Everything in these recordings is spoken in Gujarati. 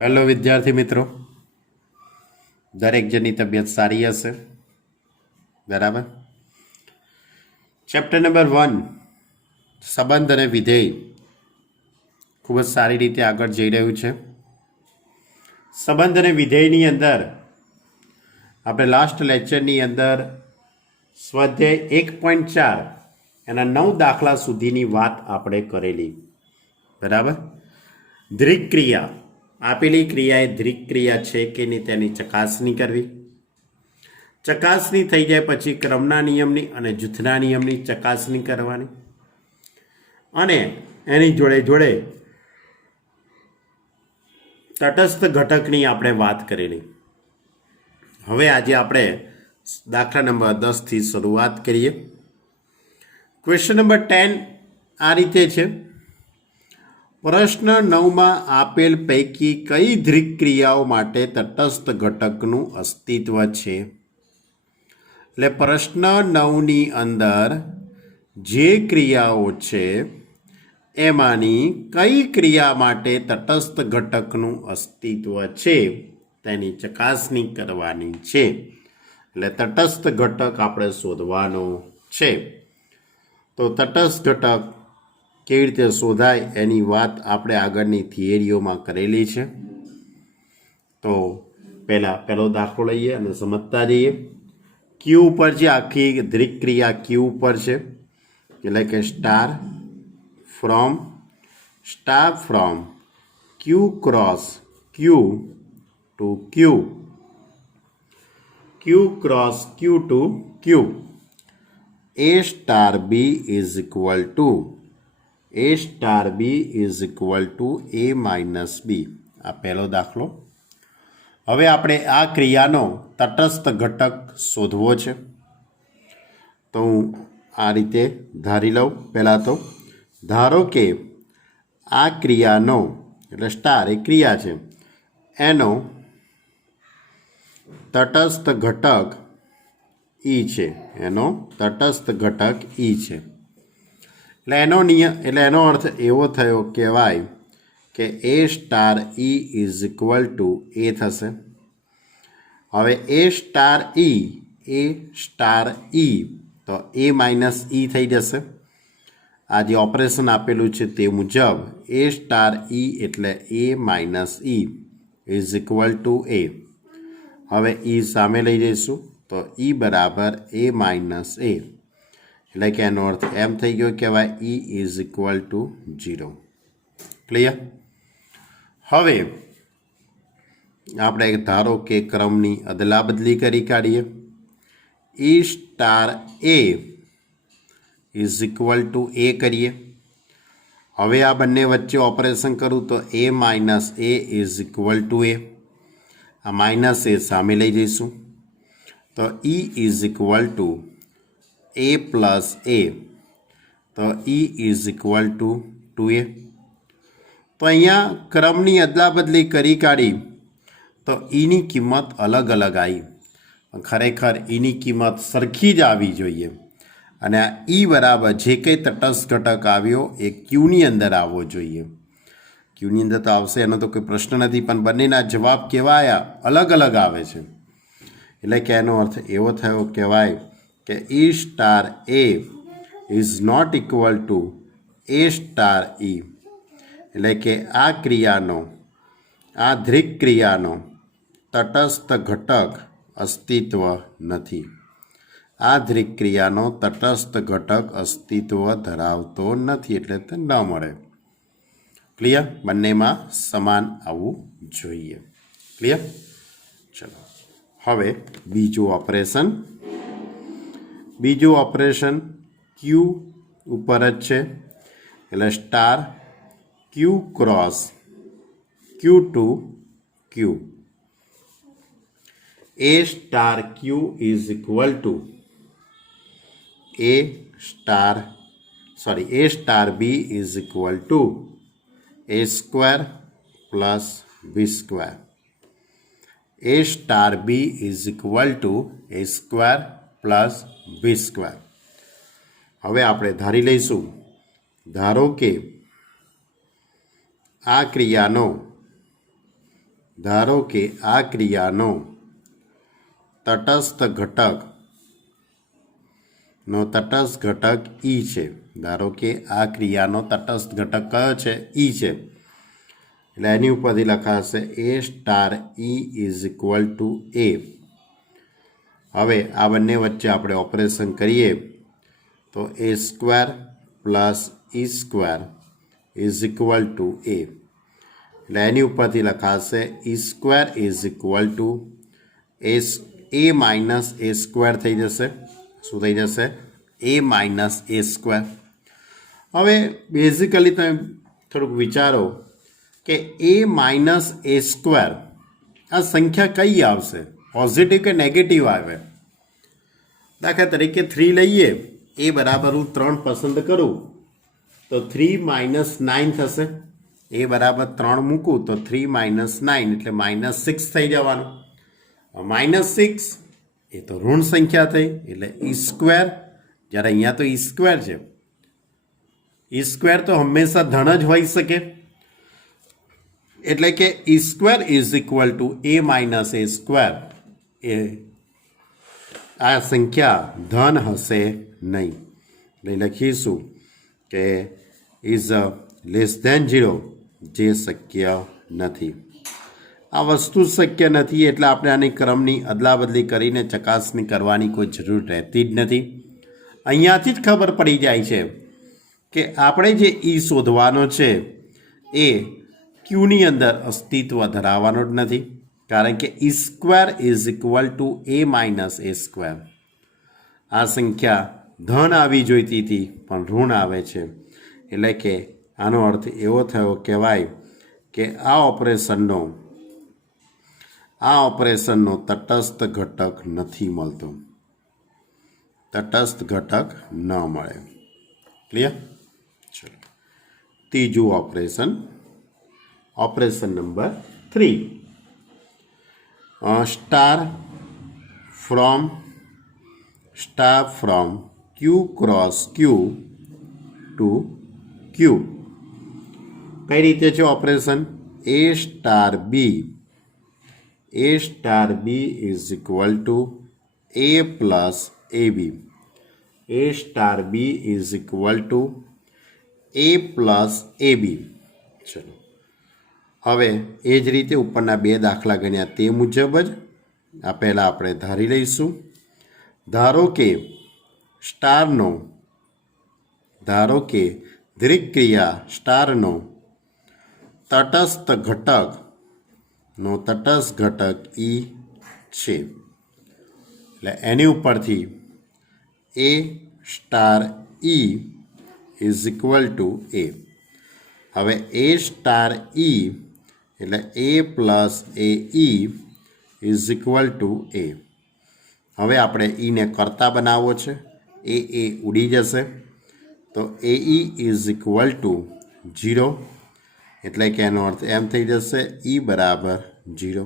હેલો વિદ્યાર્થી મિત્રો, દરેક જણની તબિયત સારી હશે. બરાબર. ચેપ્ટર નંબર 1 સંબંધ અને વિધેય ખૂબ જ સારી રીતે આગળ જઈ રહ્યું છે. સંબંધ અને વિધેયની અંદર આપણે લાસ્ટ લેક્ચરની અંદર સ્વાધ્યાય 1.4 એના 9 દાખલા સુધીની વાત આપણે કરેલી. બરાબર. દ્રિક ક્રિયા, આપેલી ક્રિયા એ દ્રિક ક્રિયા છે કે નહીં તેની ચકાસણી કરવી. ચકાસણી થઈ જાય પછી ક્રમના નિયમની અને જૂથના નિયમની ચકાસણી કરવાની અને એની જોડે જોડે તટસ્થ ઘટકની આપણે વાત કરેલી. હવે આજે આપણે દાખલા નંબર 10થી શરૂઆત કરીએ. ક્વેશ્ચન નંબર 10 આ રીતે છે. પ્રશ્ન 9માં આપેલ પૈકી કઈ દ્રિક ક્રિયાઓ માટે તટસ્થ ઘટકનું અસ્તિત્વ છે? એટલે પ્રશ્ન 9ની અંદર જે ક્રિયાઓ છે એમાંની કઈ ક્રિયા માટે તટસ્થ ઘટકનું અસ્તિત્વ છે તેની ચકાસણી કરવાની છે. એટલે તટસ્થ ઘટક આપણે શોધવાનો છે. તો તટસ્થ ઘટક કેવી રીતે શોધાય એની વાત આપણે આગળની થિયરીઓમાં કરેલી છે. તો પહેલો દાખલો લઈએ અને સમજતા જઈએ. ક્યુ ઉપર છે, આખી દ્રિક ક્રિયા ક્યુ ઉપર છે. એટલે કે star from Q cross Q to Q, Q cross Q to Q, A star B is equal to A star B is equal to A minus B. આ પહેલો દાખલો. હવે આપણે આ ક્રિયાનો તટસ્થ ઘટક શોધવો છે. તો હું આ રીતે ધારી લઉં. પહેલાં તો ધારો કે આ ક્રિયાનો એટલે સ્ટાર એ ક્રિયા છે, એનો તટસ્થ ઘટક ઈ છે. એનો તટસ્થ ઘટક ઈ છે. એટલે એનો અર્થ એવો થયો કહેવાય કે A star E is equal to A થશે. હવે A સ્ટાર E તો A માઇનસ E થઈ જશે. આ જે ઓપરેશન આપેલું છે તે મુજબ A સ્ટાર E એટલે A minus E is equal to A. હવે E સામે લઈ જઈશું તો E બરાબર A માઇનસ A. એટલે કે એનો અર્થ એમ થઈ ગયો કહેવાય E is equal two 0. Clear? હવે આપણે ધારો કે ક્રમની અદલા બદલી કરી કાઢીએ. E star A is equal to A કરીએ. હવે આ બંને વચ્ચે ઓપરેશન કરું તો A minus A is equal to A. આ માઇનસ A સામે લઈ જઈશું તો E is equal to A plus A, તો E is equal to 2A. તો અહીંયા ક્રમની અદલા બદલી કરી કાઢી તો ઈની કિંમત અલગ અલગ આવી. ખરેખર ઈની કિંમત સરખી જ આવી જોઈએ અને આ ઈ બરાબર જે કંઈ તટસ્થ ઘટક આવ્યો એ ક્યુની અંદર આવવો જોઈએ. ક્યુની અંદર તો આવશે એનો તો કોઈ પ્રશ્ન નથી, પણ બંનેના જવાબ કેવા આવ્યા? અલગ અલગ આવે છે. એટલે કે એનો અર્થ એવો થયો કહેવાય કે E star A is not equal to A star E. એટલે કે આ ક્રિયાનો, આ દ્રિક ક્રિયાનો તટસ્થ ઘટક અસ્તિત્વ નથી. આ દ્રિક ક્રિયાનો તટસ્થ ઘટક અસ્તિત્વ ધરાવતો નથી, એટલે તે ન મળે. ક્લિયર? બંનેમાં સમાન આવવું જોઈએ. ક્લિયર? ચલો હવે બીજું ઓપરેશન ક્યુ ઉપર જ છે. એટલે star Q cross Q to Q, A star Q is equal to A star B is equal to A square plus B square. A star B is equal to A square plus B square. હવે આપણે ધારી લઈશું, ધારો કે આ ક્રિયાનો ધારો કે આ ક્રિયાનો તટસ્થ ઘટક ઈ છે. ધારો કે આ ક્રિયાનો તટસ્થ ઘટક કયો છે? ઈ છે. એટલે એની ઉપરથી લખાશે A star E is equal to A. હવે આ બંને વચ્ચે આપણે ઓપરેશન કરીએ તો A square plus E square is equal to A. એટલે એની ઉપરથી લખાશે E square is equal to A minus A square થઈ જશે. શું થઈ જશે? A minus A square. હવે બેઝિકલી તમે થોડુંક વિચારો કે A માઇનસ A સ્ક્વેર આ સંખ્યા કઈ આવશે? પોઝિટિવ કે નેગેટિવ આવે? દાખલા તરીકે 3 લઈએ, A બરાબર હું 3 પસંદ કરું તો 3 માઇનસ 9 થશે. A બરાબર 3 મૂકું તો 3 માઇનસ 9 એટલે -6 થઈ જવાનું. -6 એ તો ઋણ સંખ્યા થઈ એટલે ઈ સ્ક્વેર. જ્યારે અહીંયા તો ઈ સ્ક્વેર છે. ઈ સ્ક્વેર તો હંમેશા ધન જ હોઈ શકે. એટલે કે E square is equal to A minus A square. એ આ સંખ્યા ધન હશે નહીં. એટલે લખીશું કે ઇઝ લેસ ધેન 0, જે શક્ય નથી. આ વસ્તુ શક્ય નથી એટલે આપણે આની ક્રમની અદલાબદલી કરીને ચકાસણી કરવાની કોઈ જરૂર રહેતી જ નથી. અહીંયાથી જ ખબર પડી જાય છે કે આપણે જે ઈ શોધવાનો છે એ ક્યુની અંદર અસ્તિત્વ ધરાવવાનો જ નથી. કારણ કે E square is equal to A minus A square. આ સંખ્યા ધન આવી જોઈતી હતી પણ ઋણ આવે છે. એટલે કે આનો અર્થ એવો થયો કહેવાય કે આ ઓપરેશનનો તટસ્થ ઘટક નથી મળતો. તટસ્થ ઘટક ન મળે. ક્લિયર? ચલો ત્રીજું operation number 3. Star from Q cross Q to Q. કઈ રીતે છે operation? A star B is equal to A plus AB. A star B is equal to A plus AB. ચલો હવે એ જ રીતે ઉપરના 2 દાખલા ગણ્યા તે મુજબ જ આ પહેલાં આપણે ધારી લઈશું. ધારો કે દરેક ક્રિયા સ્ટારનો તટસ્થ ઘટક ઈ છે. એટલે એની ઉપરથી A star E is equal to A. હવે A સ્ટાર ઈ એટલે A plus AE is equal to A. હવે આપણે ઈને કરતા બનાવવો છે. એ ઉડી જશે તો AE ઇઝ ઇક્વલ ટુ 0. એટલે કે એનો અર્થ એમ થઈ જશે E બરાબર 0.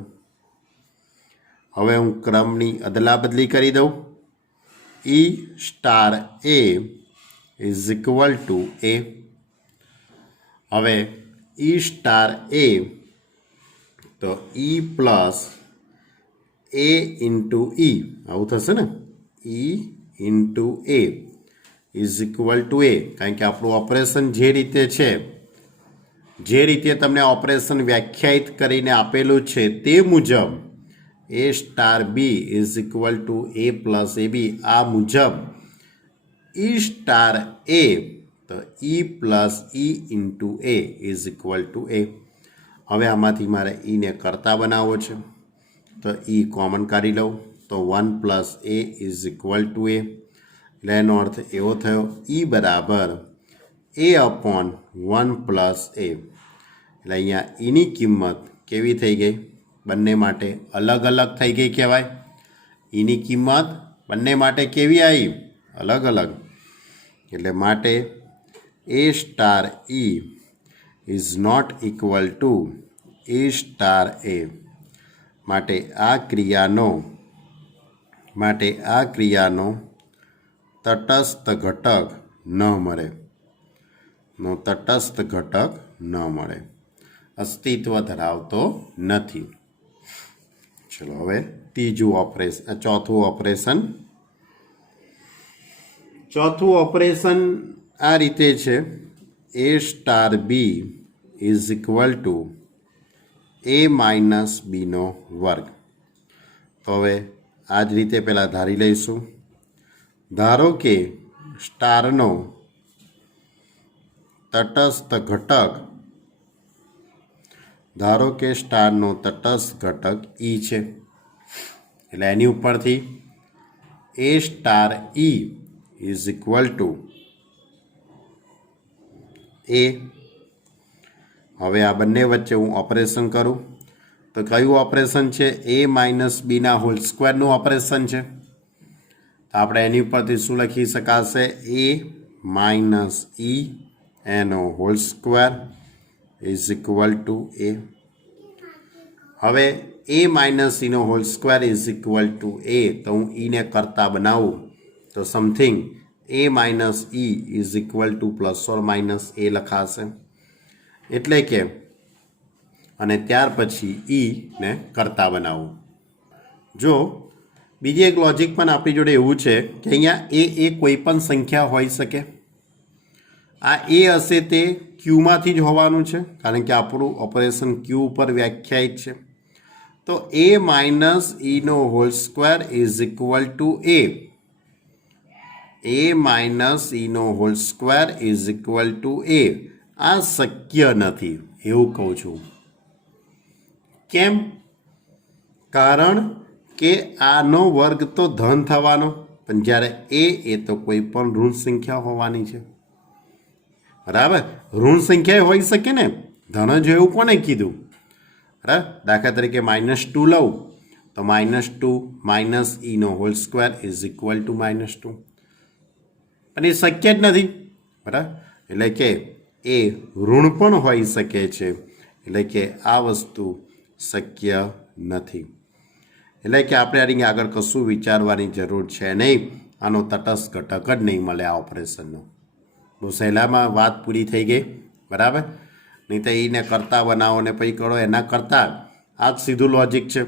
હવે હું ક્રમની અદલાબદલી કરી દઉં. E star A is equal to A. હવે E સ્ટાર A તો E plus A into E આવું થશે ને. E into A is equal to A. કારણ કે આપણું ઓપરેશન જે રીતે છે, જે રીતે તમને ઓપરેશન વ્યાખ્યાયિત કરીને આપેલું છે તે મુજબ A star B is equal to A plus AB. આ મુજબ E સ્ટાર A તો E plus E into A is equal to A. હવે આમાંથી મારે ઈને કરતા બનાવવો છે તો E કોમન કાઢી લઉં તો 1 plus A is equal to A. એટલે એનો અર્થ એવો થયો E બરાબર A અપોન 1 પ્લસ A. એટલે અહીંયા ઈની કિંમત કેવી થઈ ગઈ? બંને માટે અલગ અલગ થઈ ગઈ કહેવાય. ઈની કિંમત બંને માટે કેવી આવી? અલગ અલગ. એટલે માટે A star E is not equal to A star A. માટે આ ક્રિયાનો તટસ્થ ઘટક ન મળે. અસ્તિત્વ ધરાવતો નથી. चलो हवे तीजू ऑपरेशन चौथું ऑपरेशन आ रीते छे A star B is equal to A minus B नो वर्ग। तो हवे आज रीते पहला धारी लईशुं। धारो के स्टारनो तटस्थ घटक धारो के स्टारनो तटस्थ घटक ई छे એટલે એની ઉપરથી A star E is equal to A. હવે આ બંને વચ્ચે હું ઓપરેશન કરું તો કયું ઓપરેશન છે? એ માઇનસ બીના હોલ સ્ક્વેરનું ઓપરેશન છે। તો આપણે એની ઉપરથી શું લખી શકાશે? એ માઇનસ ઈ એનો whole square is equal to A. હવે A minus E no whole square is equal to A तो हूँ ई ने करता बनावूँ तो something A minus E is equal to plus और माइनस ए लखाशे एटले के अने त्यार पछी ई ने करता बनावूँ। जो बीजी एक लॉजिक पण आपणी जोड़े एवुं छे के अहींया ए कोईपण संख्या होई सके। आ ए हशे ते क्यू मांथी ज होवानुं छे कारण के आपणुं ऑपरेशन क्यू पर व्याख्यायित छे। तो A minus E no whole square is equal to A minus E no whole square is equal to A. आ शक्य नथी एवुं कहूं छुं। केम? कारण के आनो वर्ग तो धन थवानो पण ज्यारे ए तो कोई पण ऋण संख्या होवानी छे बराबर। ऋण संख्या होई शके ने धन ज एवुं कोणे कीधुं? दाखला तरीके -2 लઉં तो -2 minus E no whole square is equal to -2 पण ए शक्य ज नहीं बराबर। एटले के ए ऋण पण होई शके छे एटले के आ वस्तु शक्य नहीं। एटले के आपणे आनी आगळ कशुं विचारवानी जरूर छे नहीं। आनो तटस्थ घटक ज नहीं मळे आ ऑपरेशननो। बहुत सहेलामां वात पूरी थई गई बराबर। नहीं तो ई ने करता बनावो ने पछी करो एना करता आज सीधुं लॉजिक है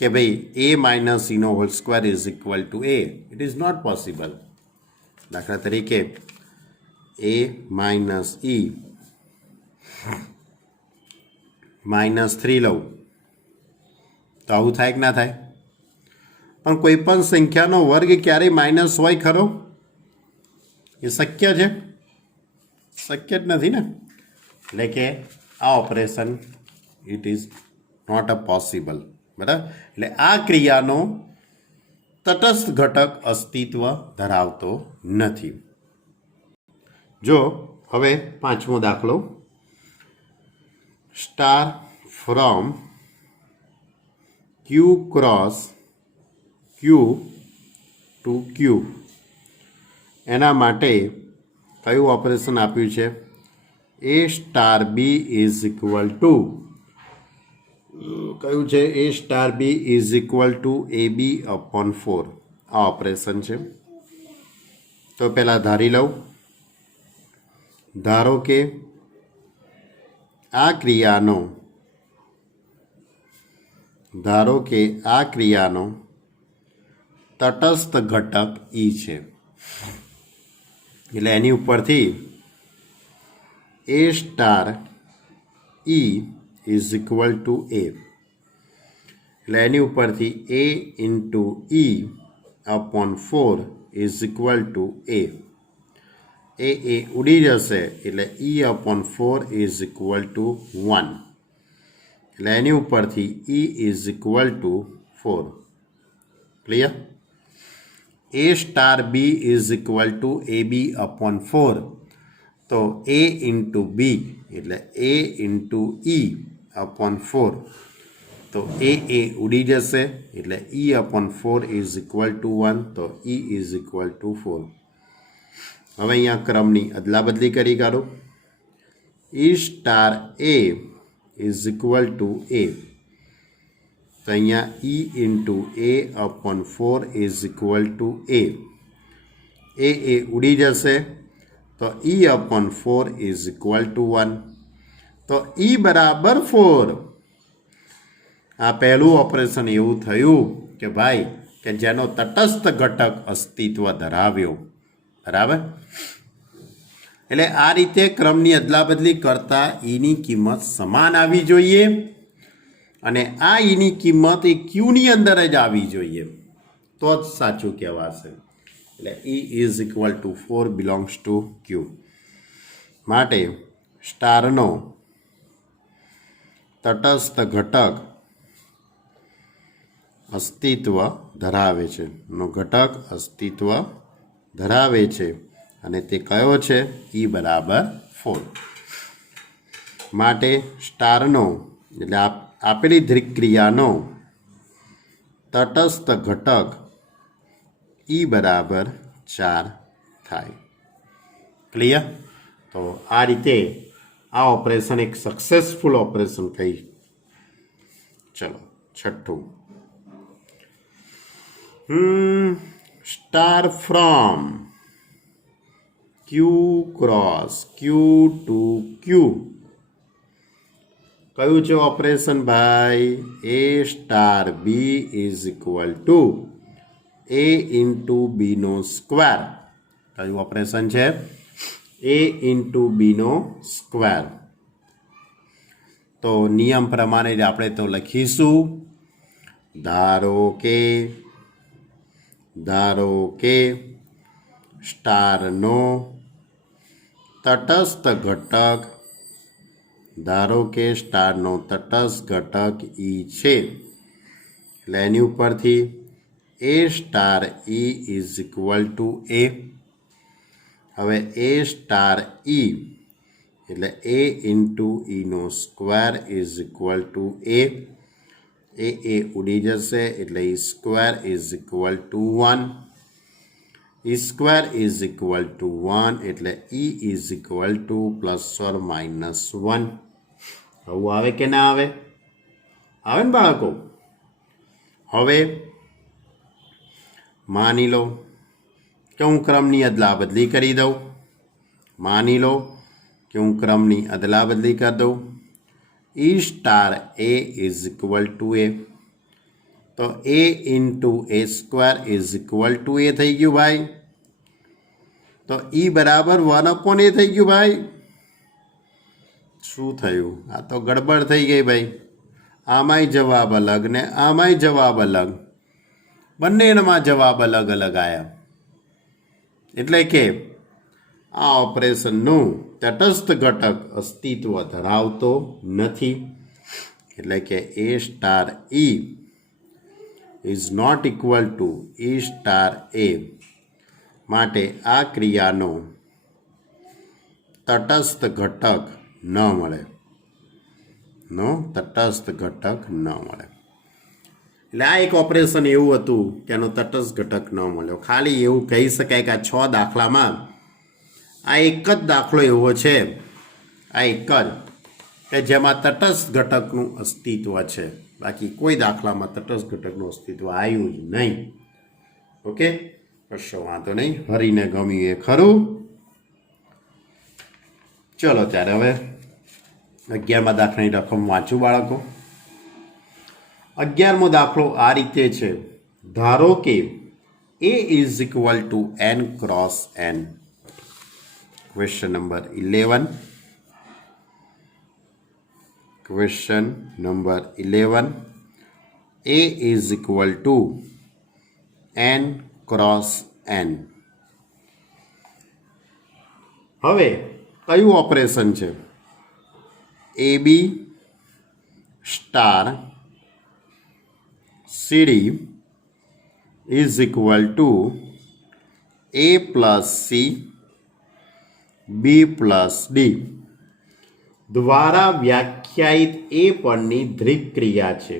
कि भाई A minus E no whole square is equal to A. It is not possible. दाखला तरीके ए माइनस ई -3 लઉં तो आवुं थाय के ना थाय? पण कोईपण संख्यानो वर्ग क्यारेय माइनस होय खरो? ए शक्य है? शक्य ज नहीं ने। એટલે કે આ operation it is not a possible બરાબર। એટલે આ ક્રિયાનો તટસ્થ ઘટક અસ્તિત્વ ધરાવતો નથી। જો હવે પાંચમો દાખલો star from Q cross Q to Q એના માટે કયું ઓપરેશન આપ્યું છે? A star B is equal to Q है? A star B is equal to A B upon 4 आ ऑपरेशन है। तो पहला धारी लઉં। धारो के आ क्रियानो तटस्थ घटक ई है એટલે એની ઉપરથી A star E is equal to A એટલે એની ઉપરથી A into E upon 4 is equal to A उड़ी जશે એટલે E upon 4 is equal to 1 એટલે એની ઉપરથી E is equal to 4। Clear? A star B is equal to A B upon 4 तो ए इंटू बी एटले ए इंटू ई अपॉन 4 तो ए उड़ी जશે એટલે E upon 4 is equal to 1 तो ई इज इक्वल टू 4। હવે અહીંયા ક્રમની અદલા બદલી કરી કાઢો। E star A is equal to A तो અહીંયા E into A upon 4 is equal to A उड़ी जશે तो E upon 4 is equal to 1 तो ई बराबर 4 આ પહેલું ઓપરેશન એવું થયું કે ભાઈ કે જેનો તટસ્થ ઘટક અસ્તિત્વ ધરાવ્યો, બરાબર. એટલે આ રીતે ક્રમની અદલાબદલી કરતાં ઈની કિંમત સમાન આવી જોઈએ અને આ ઈની કિંમત એ ક્યુની અંદર જ આવી જોઈએ, તો જ સાચું કહેવાશે. એટલે E is equal to 4 belongs to Q. માટે સ્ટારનો તટસ્થ ઘટક અસ્તિત્વ ધરાવે છે, નો ઘટક અસ્તિત્વ ધરાવે છે અને તે કયો છે? ઈ બરાબર 4. માટે સ્ટારનો એટલે આપેલી દ્વિક્રિયાનો તટસ્થ ઘટક ઈ બરાબર 4 થાય. ક્લિયર? તો આ રીતે આ ઓપરેશન એક સક્સેસફુલ ઓપરેશન કહી. ચલો છઠ્ઠું, star from Q cross Q to Q કયું છે ઓપરેશન ભાઈ? A star B is equal to A into બીનો સ્ક્વેર. કયું ઓપરેશન છે? એ ઇન્ટુ બીનો સ્ક્વેર. તો નિયમ પ્રમાણે જ આપણે તો લખીશું, ધારો કે સ્ટારનો તટસ્થ ઘટક, ધારો કે સ્ટારનો તટસ્થ ઘટક ઈ છે. એટલે એની ઉપરથી A star E is equal to A. હવે એ સ્ટાર ઈ એટલે એ ઇન્ટુ ઈનો square is equal to A. A ઉડી જશે એટલે E square is equal to 1. E square is equal to 1 એટલે ઈ ઇઝ ઇક્વલ ટુ ±1. આવું આવે કે ના આવે? આવે ને બાળકો? હવે માની લો કે હું ક્રમની અદલાબદલી કરી દઉં. માની લો કે હું ક્રમની અદલાબદલી કરી દઉં. E star A is equal to A, તો A into A square is equal to A થઈ ગયું ભાઈ. તો ઈ બરાબર 1/a થઈ ગયું ભાઈ. શું થયું? આ તો ગડબડ થઈ ગઈ ભાઈ. આમાંય જવાબ અલગ ને આમાંય જવાબ અલગ, બંનેમાં જવાબ અલગ અલગ આવ્યા. એટલે કે આ ઓપરેશનનું તટસ્થ ઘટક અસ્તિત્વ ધરાવતો નથી. એટલે કે એ star E is not equal to E star A. માટે આ ક્રિયાનો તટસ્થ ઘટક ન મળે, તટસ્થ ઘટક ન મળે. એટલે આ એક ઓપરેશન એવું હતું કે એનો તટસ્થ ઘટક ન મળ્યો. ખાલી એવું કહી શકાય કે આ 6 દાખલામાં આ એક જ દાખલો એવો છે, આ એક જ કે જેમાં તટસ્થ ઘટકનું અસ્તિત્વ છે. બાકી કોઈ દાખલામાં તટસ્થ ઘટકનું અસ્તિત્વ આવ્યું જ નહીં. ઓકે, કશો વાંધો નહીં. હરીને ગમ્યું એ ખરું. ચલો ત્યારે હવે 11મા દાખલાની રકમ વાંચું બાળકો. 11મો દાખલો આ રીતે છે. ધારો કે A is equal to n cross n. Question number 11. Question number 11. A is equal to n cross n. હવે કયું ઓપરેશન છે? A B star CD is equal to A plus C B plus D દ્વારા વ્યાખ્યાયિત એ પરની દ્વિક્રિયા છે.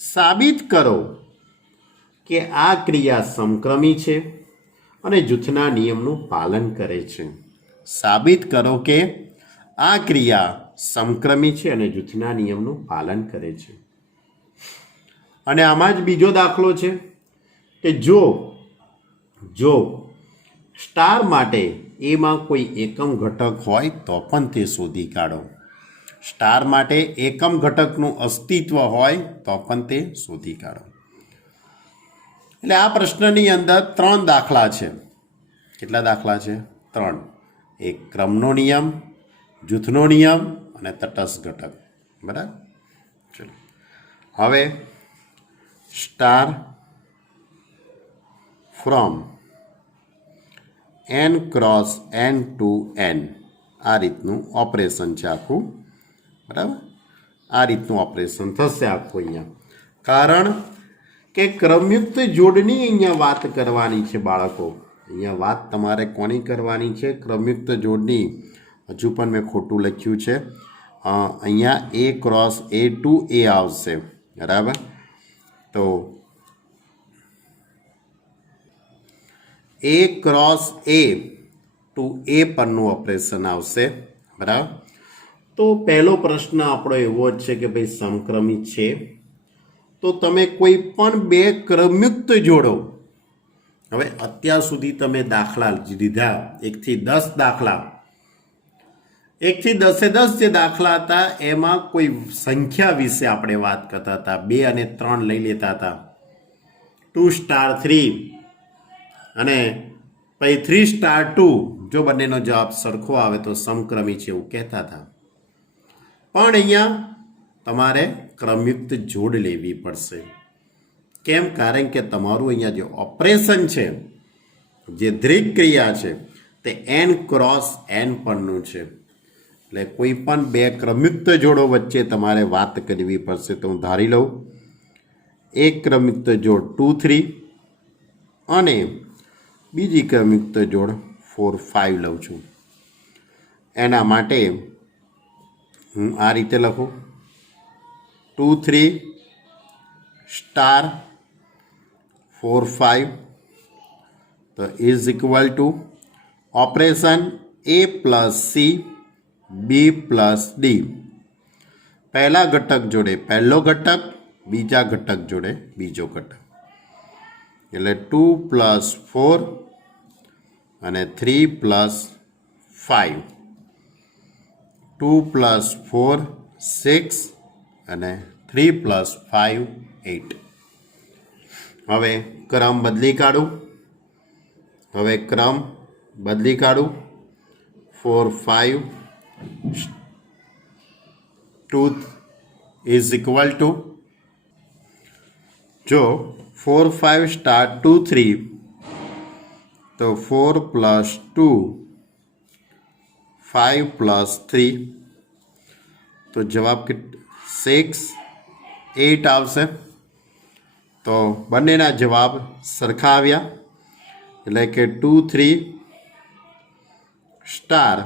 સાબિત કરો કે આ ક્રિયા સમક્રમી છે અને જૂથના નિયમનું પાલન કરે છે. સાબિત કરો કે આ ક્રિયા સમક્રમી છે અને જૂથના નિયમનું પાલન કરે છે. અને આમાં જ બીજો દાખલો છે કે જો સ્ટાર માટે એમાં કોઈ એકમ ઘટક હોય તો પણ તે શોધી કાઢો. સ્ટાર માટે એકમ ઘટકનું અસ્તિત્વ હોય તો પણ તે શોધી કાઢો. એટલે આ પ્રશ્નની અંદર 3 દાખલા છે. કેટલા દાખલા છે? 3. એક ક્રમનો નિયમ, જૂથનો નિયમ અને તટસ્થ ઘટક. બરાબર. ચલો હવે star from n cross n to n આ રીતનું ઓપરેશન છે આખું. બરાબર. આ રીતનું ઓપરેશન થશે આખું અહીંયા. કારણ કે ક્રમયુક્ત જોડની અહીંયા વાત કરવાની છે બાળકો. અહીંયા વાત તમારે કોની કરવાની છે? ક્રમયુક્ત જોડની. હજુ પણ મેં ખોટું લખ્યું છે. અહીંયા a cross a to a આવશે. બરાબર. તો a cross a to a પરનું ઓપરેશન આવશે. બરાબર. તો પહેલો પ્રશ્ન આપણો એવો જ છે કે ભાઈ સમક્રમિત છે તો તમે કોઈ પણ 2 ક્રમયુક્ત જોડો. હવે અત્યાર સુધી તમે દાખલા લીધા 1 થી 10 દાખલા. 1 થી 10 જે દાખલા હતા એમાં કોઈ સંખ્યા વિશે આપણે વાત કરતા હતા. 2 અને 3 લઈ લેતા હતા. 2 સ્ટાર 3 અને પછી 3 સ્ટાર 2. જો બંનેનો જવાબ સરખો આવે તો સમક્રમી છે એવું કહેતા હતા. પણ અહીંયા તમારે ક્રમયુક્ત જોડ લેવી પડશે. કેમ? કારણ કે તમારું અહીંયા જે ઓપરેશન છે, જે દ્વિક ક્રિયા છે તે n ક્રોસ n પરનું છે. એટલે કોઈ પણ 2 ક્રમયુક્ત જોડો વચ્ચે તમારે વાત કરવી પડશે. તો હું ધારી લઉં એક ક્રમયુક્ત જોડ 2 3 અને બીજી ક્રમયુક્ત જોડ 4 5 લઉં છું. એના માટે હું આ રીતે લખું 2 3 સ્ટાર 4 5 તો is equal to operation a plus C B plus D. પહેલા ઘટક જોડે પહેલો ઘટક, બીજા ઘટક જોડે બીજો ઘટક. એટલે 2 પ્લસ 4 અને 3 પ્લસ 5. 2 પ્લસ 4 6 અને 3 પ્લસ 5 8. હવે ક્રમ બદલી કાઢું. 4 5 2 ઇઝ ઇક્વલ ટુ, જો 4 5 સ્ટાર 2 3 તો 4 પ્લસ 2 5 પ્લસ 3 તો જવાબ 6 8 આવશે. તો બંનેના જવાબ સરખા આવ્યા. એટલે કે 2 3 star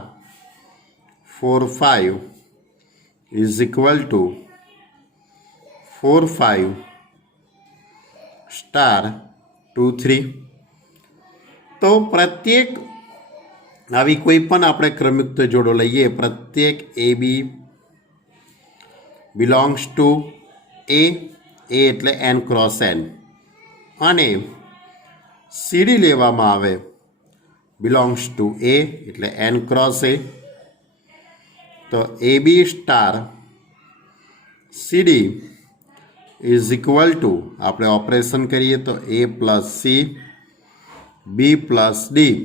4 5 is equal to 4 5 star 2 3. તો પ્રત્યેક આવી કોઈ પણ આપણે ક્રમયુક્ત જોડો લઈએ, પ્રત્યેક એ બી બિલોંગ્સ ટુ એ એટલે n ક્રોસ n, અને સીડી લેવામાં આવે બિલોંગ્સ ટુ એ એટલે n ક્રોસ એ. તો A B star CD is equal to, આપણે ઓપરેશન કરીએ તો a plus C B plus D.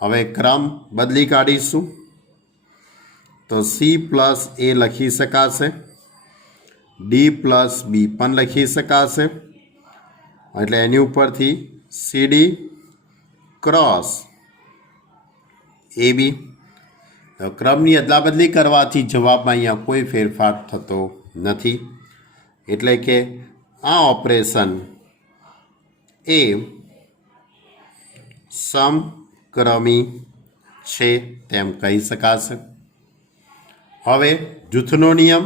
હવે ક્રમ બદલી કાઢીશું તો સી પ્લસ એ લખી શકાશે, ડી પ્લસ બી પણ લખી શકાશે. એટલે એની ઉપરથી સીડી ક્રોસ એ બી. ક્રમની અદલાબદલી કરવાથી જવાબમાં અહીંયા કોઈ ફેરફાર થતો નથી. એટલે કે આ ઓપરેશન એ સમક્રમી છે તેમ કહી શકાશે. હવે જૂથનો નિયમ.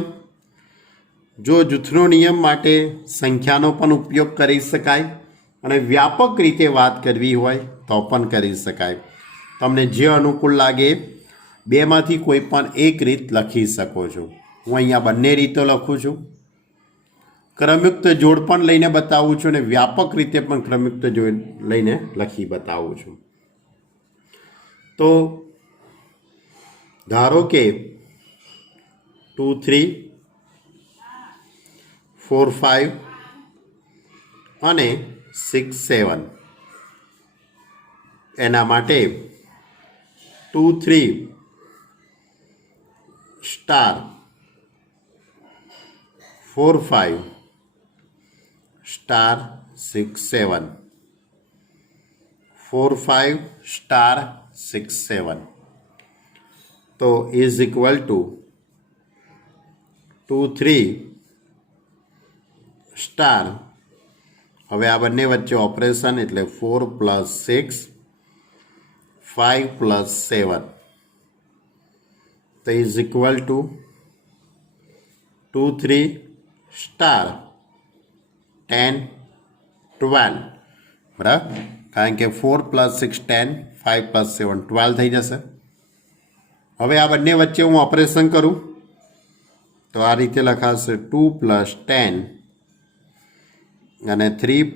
જો જૂથનો નિયમ માટે સંખ્યાનો પણ ઉપયોગ કરી શકાય અને વ્યાપક રીતે વાત કરવી હોય તો પણ કરી શકાય. તમને જે અનુકૂળ લાગે બેમાંથી કોઈ પણ એક રીત લખી શકો છો. હું અહીંયા બંને રીતો લખું છું. ક્રમયુક્ત જોડ પણ લઈને બતાવું છું અને વ્યાપક રીતે પણ ક્રમયુક્ત જોડ લઈને લખી બતાવું છું. તો ધારો કે 2 3 4 5 અને 6 7 એના માટે 2 3 સ્ટાર 4 5 સ્ટાર 6 7 4 5 સ્ટાર 6 7 તો ઇઝ ઇક્વલ ટુ 2 3 સ્ટાર, હવે આ બંને વચ્ચે ઓપરેશન એટલે 4 + 6 5 + 7 તો ઇઝ ઇક્વલ ટુ 2 3 સ્ટાર 10 12 બરાબર, કારણ કે 4 + 6 10 5 + 7 12 થઈ જશે. હવે આ બંને વચ્ચે હું ઓપરેશન કરું તો આ રીતે લખાશે 2 + 10 અને 3 +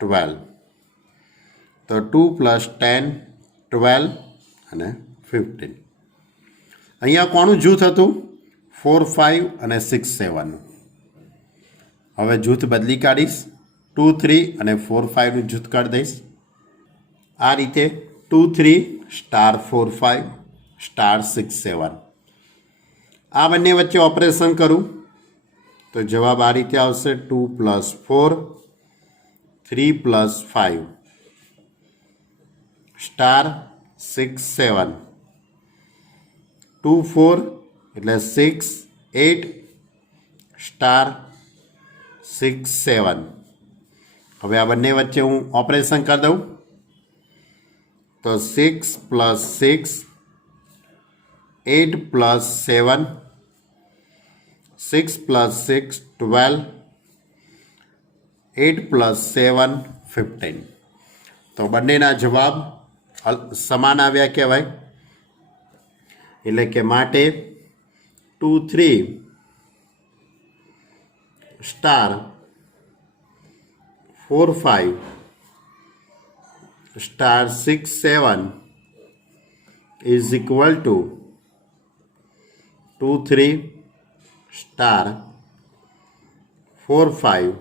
12 તો 2 + 10 12 અને 15. અહીંયા કોનું જૂથ હતું? 4 5 અને 6 7. હવે જૂથ બદલી કાઢીશ, 2 3 અને 4 5નું જૂથ કાઢી દઈશ. આ રીતે 2 3 સ્ટાર 4 5 સ્ટાર 6 7 આ બંને વચ્ચે ઓપરેશન કરું તો જવાબ આ રીતે આવશે 2 + 4 3 + 5 સ્ટાર 6 7 2 4 એટલે 6 8 સ્ટાર 6 7. હવે આ બંને વચ્ચે હું ઓપરેશન કરી દઉં તો 6 + 6 8 + 7 6 + 6 12 8 + 7 15. તો બંનેના જવાબ સમાન આવ્યા કહેવાય. એટલે કે માટે 2 3 star 4 5 star 6 7 is equal to 2 3 star 4 5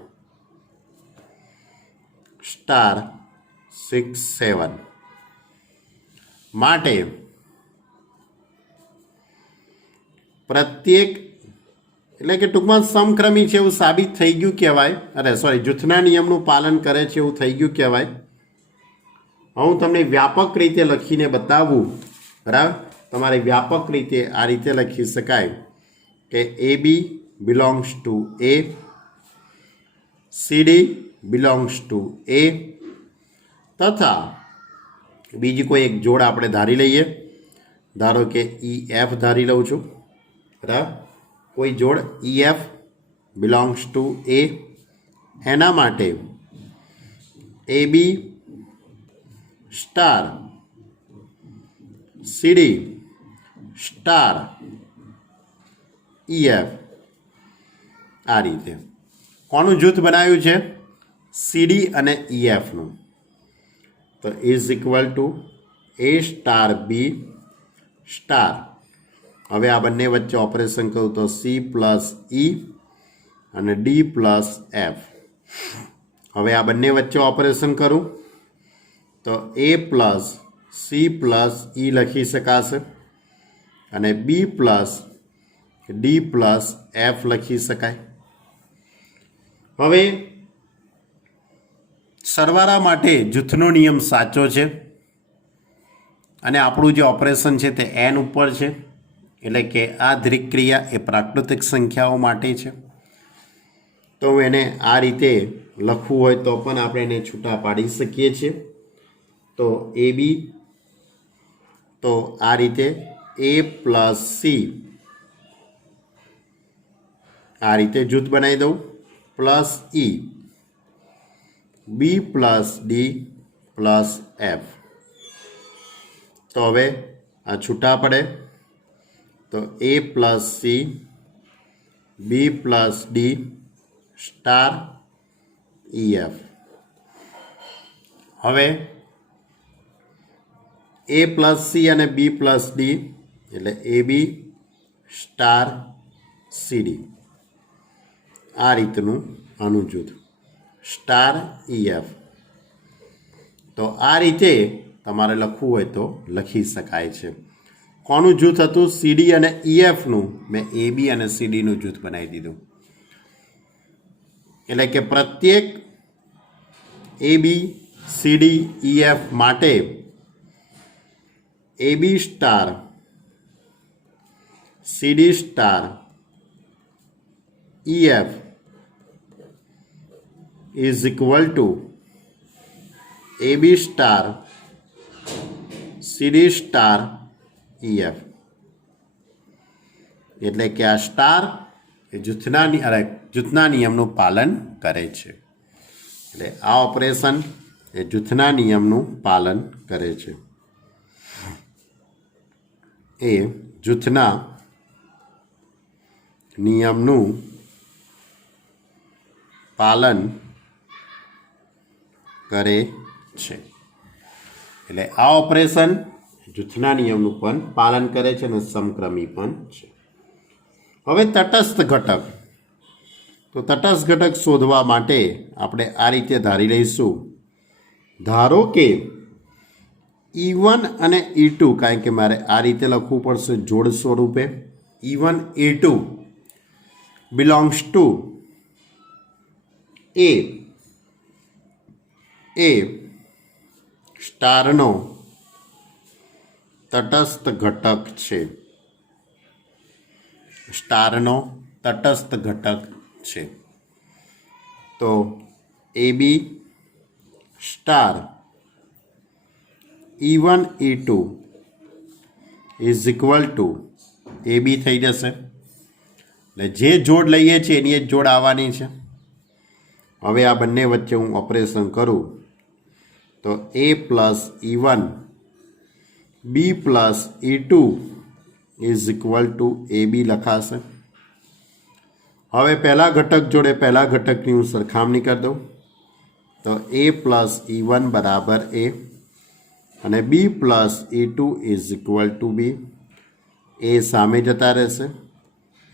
star 6 7. માટે પ્રત્યેક એટલે કે ટૂંકમાં સમક્રમી છે એવું સાબિત થઈ ગયું કહેવાય, જૂથના નિયમનું પાલન કરે છે એવું થઈ ગયું કહેવાય. હું તમને વ્યાપક રીતે લખીને બતાવું, બરાબર. તમારે વ્યાપક રીતે આ રીતે લખી શકાય કે AB belongs to A, CD belongs to A તથા બીજી કોઈ એક જોડ આપણે ધારી લઈએ. ધારો કે EF ધારી લઉં છું, બરાબર. કોઈ જોડ EF બિલોંગ્સ ટુ A, એના માટે AB star CD star EF આ રીતે કોનું જૂથ બનાવ્યું છે? CD અને EFનું. તો is equal to A star B star. હવે આ બંને વચ્ચે ઓપરેશન કરું તો C + E અને D + F. હવે આ બંને વચ્ચે ઓપરેશન કરું તો A + C + E લખી શકાશે અને B + D + F લખી શકાય. હવે સરવાળા માટે જૂથનો નિયમ સાચો છે અને આપણું જે ઓપરેશન છે તે n ઉપર છે, એટલે કે આ દ્વિક ક્રિયા એ પ્રાકૃતિક સંખ્યાઓ માટે છે. તો એને આ રીતે લખવું હોય તો પણ આપણે એને છૂટા પાડી શકીએ છીએ. તો AB તો આ રીતે A + C આ રીતે જૂથ બનાવી દઉં + E B + D + F. તો હવે આ છૂટા પડે તો A + C B + D star EF. હવે A + C અને B + D એટલે AB સ્ટાર CD આ રીતનું આનું જૂથ સ્ટાર EF। તો આ રીતે તમારે લખવું હોય તો લખી શકાય છે। કોનું જૂથ હતું? CD અને EFનું। મેં AB અને CDનું જૂથ બનાવી દીધું। એટલે કે પ્રત્યેક AB CD EF માટે AB star CD star EF is equal to AB star CD star EF। એટલે કે આ સ્ટાર એ જૂથના નિયમનું પાલન કરે છે। એટલે આ ઓપરેશન એ જૂથના નિયમનું પાલન કરે છે। એ જૂથના નિયમનું પાલન કરે છે। એટલે આ ઓપરેશન જૂથના નિયમનું પણ પાલન કરે છે અને સમક્રમી પણ છે। હવે તટસ્થ ઘટક। તો તટસ્થ ઘટક શોધવા માટે આપણે આ રીતે ધારી લઈશું। ધારો કે E1 અને E2, કારણ કે મારે આ રીતે લખવું પડશે જોડ સ્વરૂપે। E1 E2 belongs to એ સ્ટારનો તટસ્થ ઘટક છે। સ્ટારનો તટસ્થ ઘટક છે। તો AB star E1 E2 is equal two AB થઈ જશે। એટલે જે જોડ લઈએ છીએ એની જ જોડ આવવાની છે। હવે આ બંને વચ્ચે હું ઓપરેશન કરું તો A plus E1 B plus E2 is equal two AB લખાશે। હવે પહેલા ઘટક જોડે પહેલા ઘટકની હું સરખામણી કરી દઉં તો A પ્લસ E1 બરાબર A અને B plus E2 is equal two B। એ સામે જતા રહેશે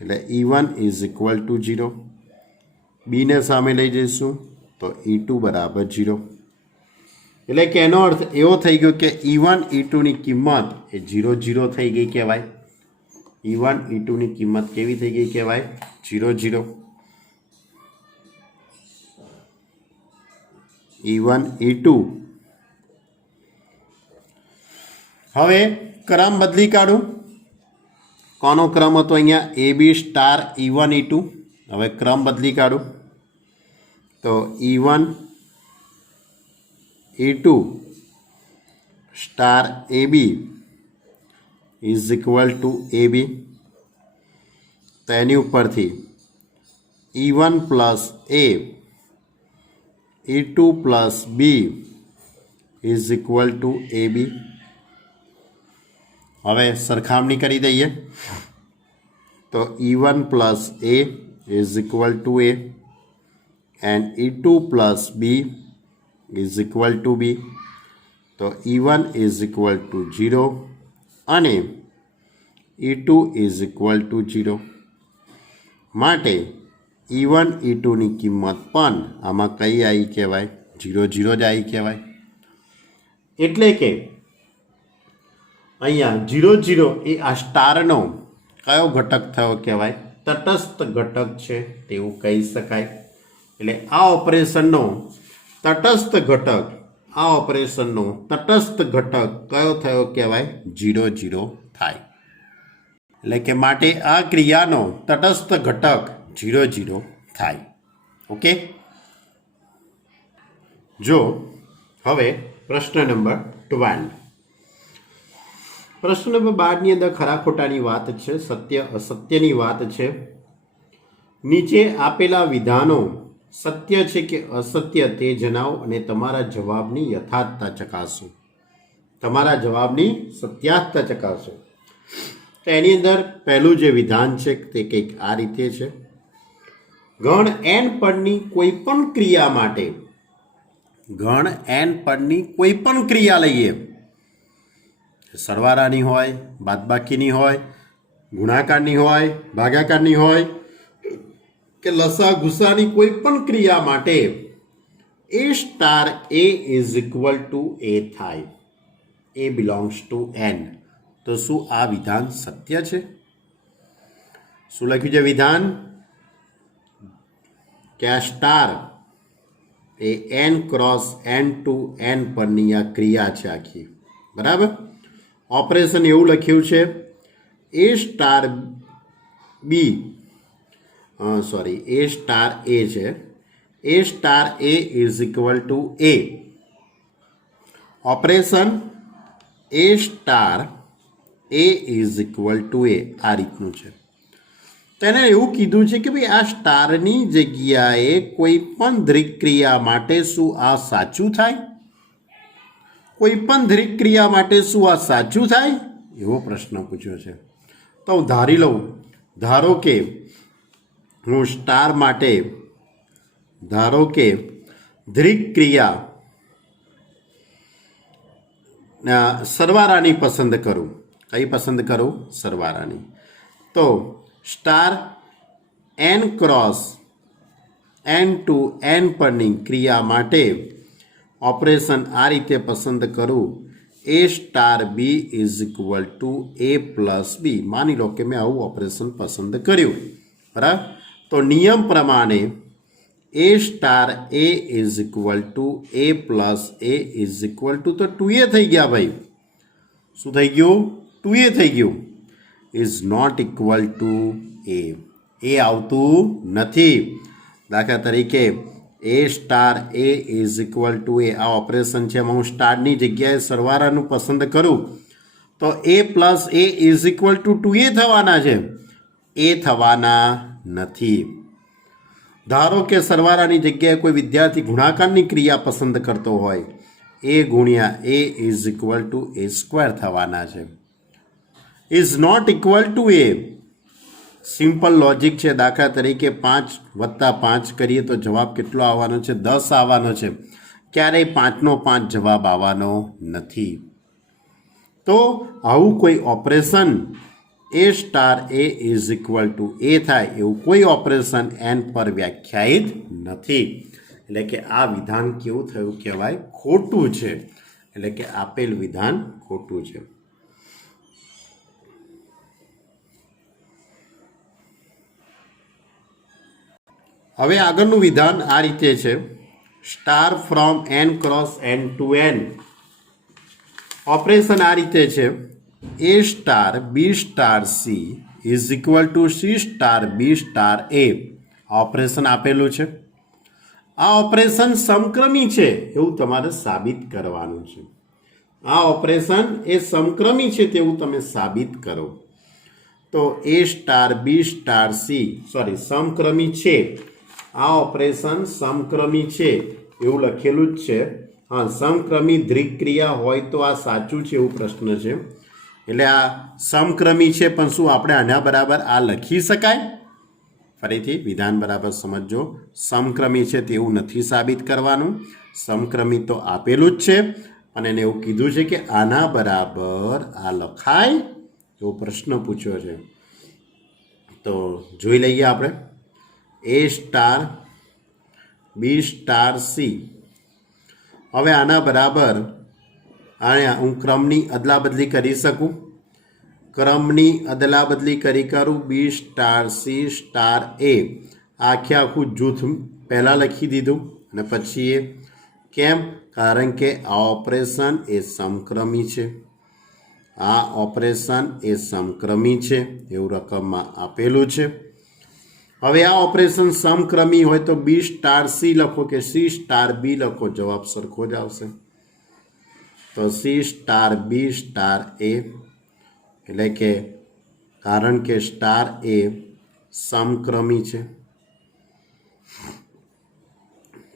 એટલે E1 ઇઝ ઇક્વલ ટુ 0। બીને સામે લઈ જઈશું તો E2 બરાબર 0। એટલે કે એનો અર્થ એવો થઈ ગયો કે E1 E2ની કિંમત એ 0 0 થઈ ગઈ કહેવાય। E1 E2ની કિંમત કેવી થઈ ગઈ કહેવાય? 0 0। E1 E2 હવે ક્રમ બદલી કાઢું। કોનો ક્રમ હતો અહીંયા? AB star E1 E2। હવે ક્રમ બદલી કાઢું તો E1 E2 star AB is equal two AB। તો એની ઉપરથી E1 plus A E2 plus B is equal two AB। હવે સરખામણી કરી દઈએ તો E1 plus A is equal to A and E2 plus B is equal two B। તો E1 ઇઝ ઇક્વલ ટુ 0 અને E2 ઇઝ ઇક્વલ ટુ 0 માટે E1 E2ની કિંમત પણ આમાં કઈ આવી કહેવાય? 0 0 જ આવી કહેવાય। એટલે કે અહીંયા 0 0 એ આ સ્ટારનો કયો ઘટક થયો કહેવાય? તટસ્થ ઘટક છે તેવું કહી શકાય। એટલે આ ઓપરેશનનો તટસ્થ ઘટક કયો થયો કહેવાય? 0 0 થાય। એટલે કે માટે આ ક્રિયાનો તટસ્થ ઘટક 0 0 થાય। ઓકે। જો હવે પ્રશ્ન નંબર 12। પ્રશ્ન નંબર 12ની અંદર ખરા ખોટાની વાત છે, સત્ય અસત્યની વાત છે। નીચે આપેલા વિધાનો સત્ય છે કે અસત્ય તે જણાવો અને તમારા જવાબની યથાર્થતા ચકાસો। તમારા જવાબની સત્યાર્થતા ચકાસો। તો એની અંદર પહેલું જે વિધાન છે તે કંઈક આ રીતે છે। ગણ n પરની કોઈ પણ ક્રિયા માટે ગણ n પરની કોઈ પણ ક્રિયા લઈએ, સરવાળાની હોય, બાદબાકીની હોય ગુણાકારની હોય, ભાગાકારની હોય કે લસા ગુસાની કોઈ પણ ક્રિયા માટે a star A is equal to a થાય, એ બિલોંગ્સ ટુ એન. તો શું આ વિધાન સત્ય છે? શું લખ્યું છે વિધાન? કે આ સ્ટાર એ n cross N to n પરની આ ક્રિયા છે આખી. બરાબર. ઓપરેશન એવું લખ્યું છે a star B A star a છે, a star A is equal to a. Operation A star A is equal to a આ રીતનું છે. તેને એવું કીધું છે કે ભાઈ આ સ્ટારની જગ્યાએ કોઈ પણ દ્રિક ક્રિયા માટે શું આ સાચું થાય? કોઈ પણ દ્રિક ક્રિયા માટે શું આ સાચું થાય? એવો પ્રશ્ન પૂછ્યો છે. તો હું ધારી લઉં, ધારો કે હું સ્ટાર માટે દ્રિક ક્રિયા સરવાળાની પસંદ કરું. કઈ પસંદ કરું? સરવાળાની. તો star n cross N to n પરની ક્રિયા માટે ઓપરેશન આ રીતે પસંદ કરું, a star B is equal to A plus b. માની લો કે મેં આવું ઓપરેશન પસંદ કર્યું. બરાબર. તો નિયમ પ્રમાણે a star A is equal to A plus a is equal to તો 2a થઈ ગયા ભાઈ. શું થઈ ગયું? 2a થઈ ગયું. Is not equal to A. A આવતું નથી. દાખલા તરીકે a star A is equal to a આ ઓપરેશન છે, એમાં હું સ્ટારની જગ્યાએ સરવાળાનું પસંદ કરું તો a plus a is equal to 2a થવાના છે. એ થવાના નથી. ધારો કે સરવાળાની જગ્યાએ કોઈ વિદ્યાર્થી ગુણાકારની ક્રિયા પસંદ કરતો હોય, એ ગુણ્યા a is equal to a square થવાના છે. Is not equal to a. Simple logic છે. દાખલા તરીકે 5 વત્તા 5 કરીએ તો જવાબ કેટલો આવવાનો છે? 10 આવવાનો છે. ક્યારેય 5નો 5 જવાબ આવવાનો નથી. તો આવું કોઈ operation A star A is equal to a થાય એવું કોઈ ઓપરેશન એન પર વ્યાખ્યાયિત નથી. એટલે કે આ વિધાન કેવું થયું કહેવાય? ખોટું છે. એટલે કે આપેલ વિધાન ખોટું છે. હવે આગળનું વિધાન આ રીતે છે, star from N cross N to n. Operation આ રીતે છે, a star b star c is equal to c star b star a. Operation આપેલું છે. આ ઓપરેશન સમક્રમી છે એવું તમારે સાબિત કરવાનું છે. આ ઓપરેશન એ સમક્રમી છે તેવું તમે સાબિત કરો. તો એ સ્ટાર બી સ્ટાર સી સમક્રમી છે. આ ઓપરેશન સમક્રમી છે એવું લખેલું જ છે. હા, સમક્રમી દ્વિક ક્રિયા હોય તો આ સાચું છે એવું પ્રશ્ન છે. એટલે આ સમક્રમી છે, પણ શું આપણે આના બરાબર આ લખી શકાય? ફરીથી વિધાન બરાબર સમજો. સમક્રમી છે તેવું નથી સાબિત કરવાનું. સમક્રમી તો આપેલું જ છે અને એને એવું કીધું છે કે આના બરાબર આ લખાય એવો પ્રશ્ન પૂછ્યો છે. તો જોઈ લઈએ આપણે. એ સ્ટાર બી સ્ટાર સી. હવે આના બરાબર હું ક્રમની અદલાબદલી કરી શકું. ક્રમની અદલાબદલી કરું બી સ્ટાર સી સ્ટાર એ. આખે આખું જૂથ પહેલાં લખી દીધું અને પછી એ. કેમ? કારણ કે આ ઓપરેશન એ સમક્રમી છે. આ ઓપરેશન એ સમક્રમી છે એવું રકમમાં આપેલું છે. હવે આ ઓપરેશન સમક્રમી હોય તો બી સ્ટાર સી લખો કે સી સ્ટાર બી લખો, જવાબ સરખો જ આવશે. તો C star b star a. એટલે કે કારણ કે સ્ટાર એ સમક્રમી છે.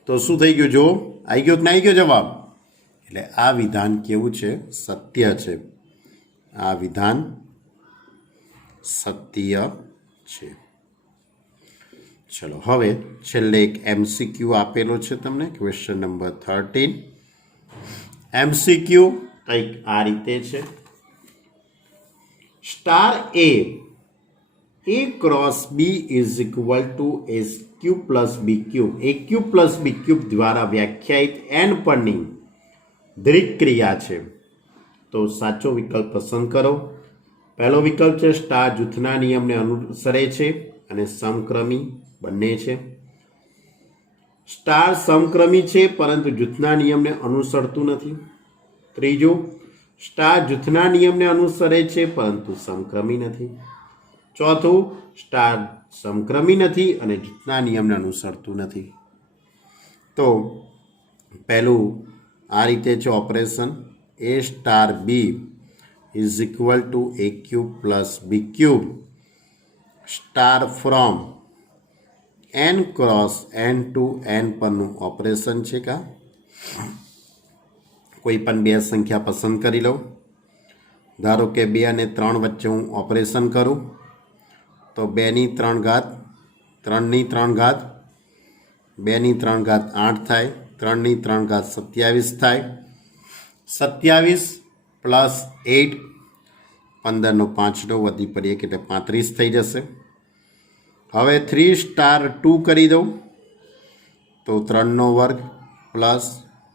તો શું થઈ ગયું? જો આવી ગયો કે ના આવી ગયો જવાબ? એટલે આ વિધાન કેવું છે? સત્ય છે. આ વિધાન સત્ય છે. ચલો હવે છેલ્લે એક એમસીક્યુ આપેલો છે તમને, ક્વેશ્ચન નંબર 13. એમસીક્યુ કંઈક આ રીતે છે. Star A A cross B is equal to A cube plus B cube A cube plus B cube द्वारा व्याख्यायित एन पરની દરેક ક્રિયા છે તો સાચો વિકલ્પ પસંદ કરો। પહેલો વિકલ્પ છે સ્ટાર જૂથના નિયમને અનુસરે છે અને સમક્રમી બંને છે। સ્ટાર સમક્રમી છે પરંતુ જૂથના નિયમને અનુસરતું નથી। ત્રીજો સ્ટાર જૂથના નિયમને અનુસરે છે પરંતુ સમક્રમી નથી। ચોથું સ્ટાર સમક્રમી નથી અને જૂથના નિયમને અનુસરતું નથી। તો પહેલું આ રીતે છે operation A star B is equal to A cube plus B cube star from N cross N to N પરનું ઓપરેશન છે કા કોઈ પણ બે સંખ્યા પસંદ કરી લો। ધારો કે 2 અને 3 વચ્ચે હું ઓપરેશન કરું તો 2 ની 3 ઘાત 3 ની 3 ઘાત 2 ની 3 ઘાત 8 થાય 3 ની 3 ઘાત 27 થાય 27 પ્લસ 8 15 નો 5 નો વધી પડી એટલે 35 થઈ જશે। હવે 3 સ્ટાર 2 કરી દઉં તો 3 નો વર્ગ પ્લસ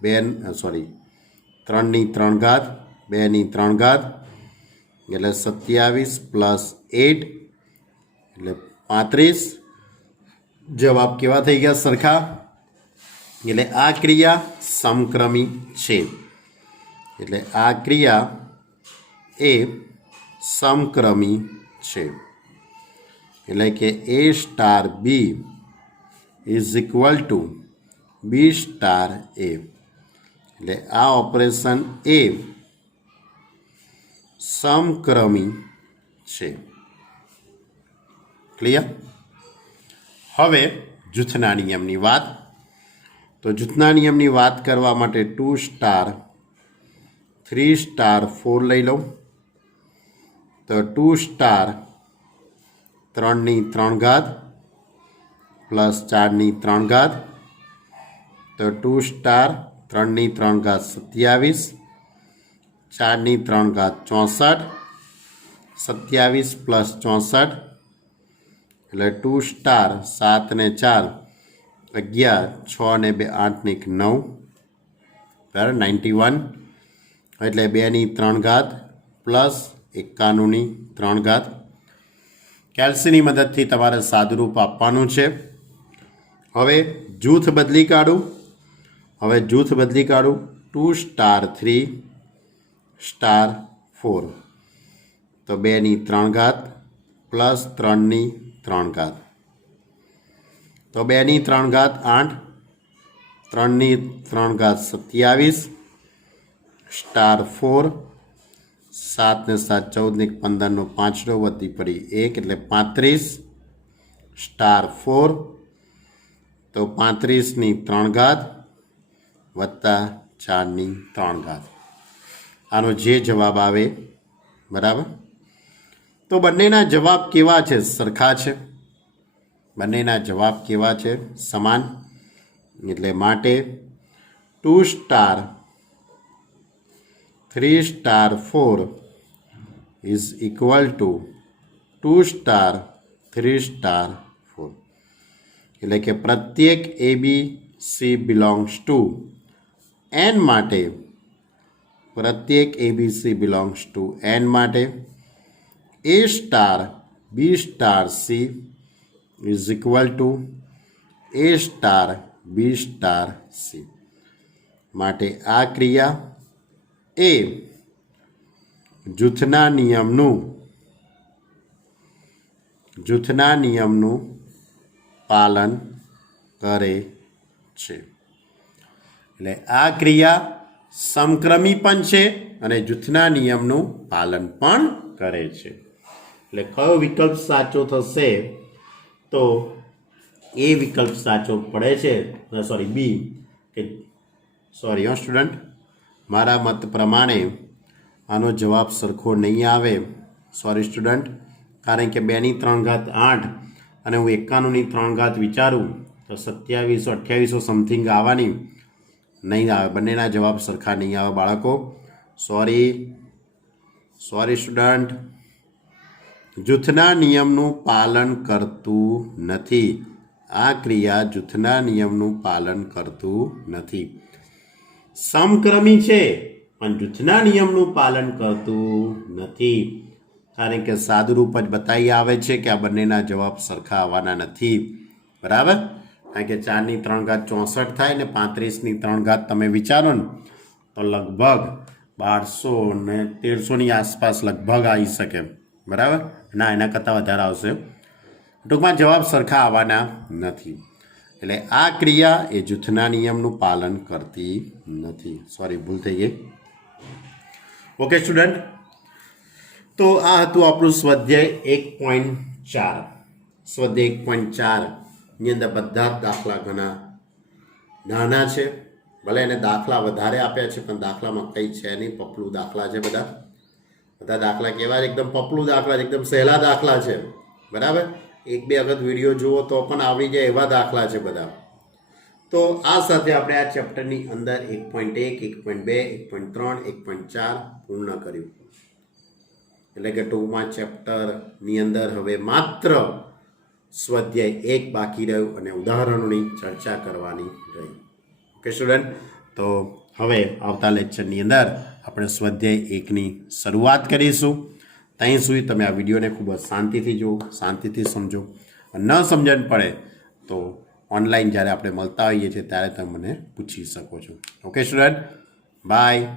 3 ની 3 ઘાત 2 ની 3 ઘાત એટલે 27 પ્લસ 8 એટલે 35। જવાબ કેવા થઈ ગયા સરખા એટલે આ ક્રિયા સમક્રમી છે એટલે આ ક્રિયા એ સમક્રમી છે એટલે કે એ star B is equal to b star a એટલે આ ઓપરેશન એ સમક્રમી છે। ક્લિયર। હવે જૂથના નિયમની વાત તો જૂથના નિયમની વાત કરવા માટે 2 સ્ટાર 3 સ્ટાર 4 લઈ લો તો 2 સ્ટાર 3 ની 3 ઘાત પ્લસ 4 ની 3 ઘાત તો 2 સ્ટાર 3 ની 3 ઘાત 27 4 ની 3 ઘાત 64 27 પ્લસ 64 એટલે 2 સ્ટાર 7 ને 4 11 6 ને 2 8 ને 1 9 બરાબર 91 એટલે 2 ની 3 ઘાત પ્લસ 91 ની 3 ઘાત। કેલ્સીની મદદથી તમારે સાદુરૂપ આપવાનું છે। હવે જૂથ બદલી કાઢું 2 સ્ટાર 3 સ્ટાર 4 તો 2 ની 3 ઘાત પ્લસ 3 ની 3 ઘાત તો 2 ની 3 ઘાત 8 3 ની 3 ઘાત 27 સ્ટાર 4 7 ને 7 14 ને 15 નો 5 નો વધી પડી 1 એટલે 35 સ્ટાર 4 તો 35 ની 3 ઘાત વત્તા 4 ની 3 ઘાત આનો જે જવાબ આવે બરાબર। તો બંનેના જવાબ કેવા છે સરખા છે બંનેના જવાબ કેવા છે સમાન એટલે માટે 2 star 3 star 4 is equal to 2 star 3 star 4 એટલે કે પ્રત્યેક a b c belongs to n માટે પ્રત્યેક a b c belongs to n માટે a star b star c is equal to a star b star c માટે આ ક્રિયા એ જૂથના નિયમનું પાલન કરે છે એટલે આ ક્રિયા સમક્રમી પણ છે અને જૂથના નિયમનું પાલન પણ કરે છે એટલે કયો વિકલ્પ સાચો થશે તો એ વિકલ્પ સાચો પડે છે બી કે સ્ટુડન્ટ મારા મત પ્રમાણે આનો જવાબ સરખો નહીં આવે સ્ટુડન્ટ કારણ કે 2 ની 3 ઘાત 8 અને હું 91 ની 3 ઘાત વિચારું તો 27 28 સમથિંગ આવવાની નહીં આવે બંનેના જવાબ સરખા નહીં આવે બાળકો સોરી સ્ટુડન્ટ જૂથના નિયમનું પાલન કરતું નથી. આ ક્રિયા જૂથના નિયમનું પાલન કરતું નથી. સમક્રમી છે પણ જૂથના નિયમનું પાલન કરતું નથી. કારણ કે સાદુરૂપ જ બતાવી આવે છે કે આ બંનેના જવાબ સરખા આવવાના નથી. બરાબર? કારણ કે 4 ની 3 ઘાત 64 થાય ને 35 ની 3 ઘાત તમે વિચારો ને તો લગભગ 1200 ને 1300 આસપાસ લગભગ આવી શકે. બરાબર? ના, એના કરતાં વધારે આવશે. ટૂંકમાં જવાબ સરખા આવવાના નથી. એટલે આ ક્રિયા એ જૂથના નિયમનું પાલન કરતી નથી. સોરી, ભૂલ થઈ ગઈ. ઓકે સ્ટુડન્ટ, તો આ હતું આપણું સ્વાધ્યાય 1.4. સ્વાધ્યાય 1.4ની અંદર બધા જ દાખલા ઘણા નાના છે. ભલે એને દાખલા વધારે આપ્યા છે પણ દાખલામાં કંઈ છે નહીં, પપલું દાખલા છે. બધા દાખલા કેવા? એકદમ પપલું દાખલા છે, એકદમ સહેલા દાખલા છે. બરાબર? 1-2 વખત વિડીયો જુઓ તો પણ આવડી જાય એવા દાખલા છે બધા. તો આ સાથે આપણે આ ચેપ્ટરની અંદર 1.1, 1.2, 1.3, 1.4 પૂર્ણ કર્યું. એટલે કે ટૂંકમાં ચેપ્ટરની અંદર હવે માત્ર સ્વાધ્યાય 1 બાકી રહ્યું અને ઉદાહરણોની ચર્ચા કરવાની રહી. ઓકે સ્ટુડન્ટ, તો હવે આવતા લેક્ચરની અંદર આપણે સ્વાધ્યાય 1ની શરૂઆત કરીશું. ત્યાં સુધી તમે આ વિડીયોને ખૂબ જ શાંતિથી જુઓ, શાંતિથી સમજો. ન સમજણ પડે તો ઓનલાઈન જ્યારે આપણે મળતા હોઈએ છીએ ત્યારે તમે મને પૂછી શકો છો. Okay student, by.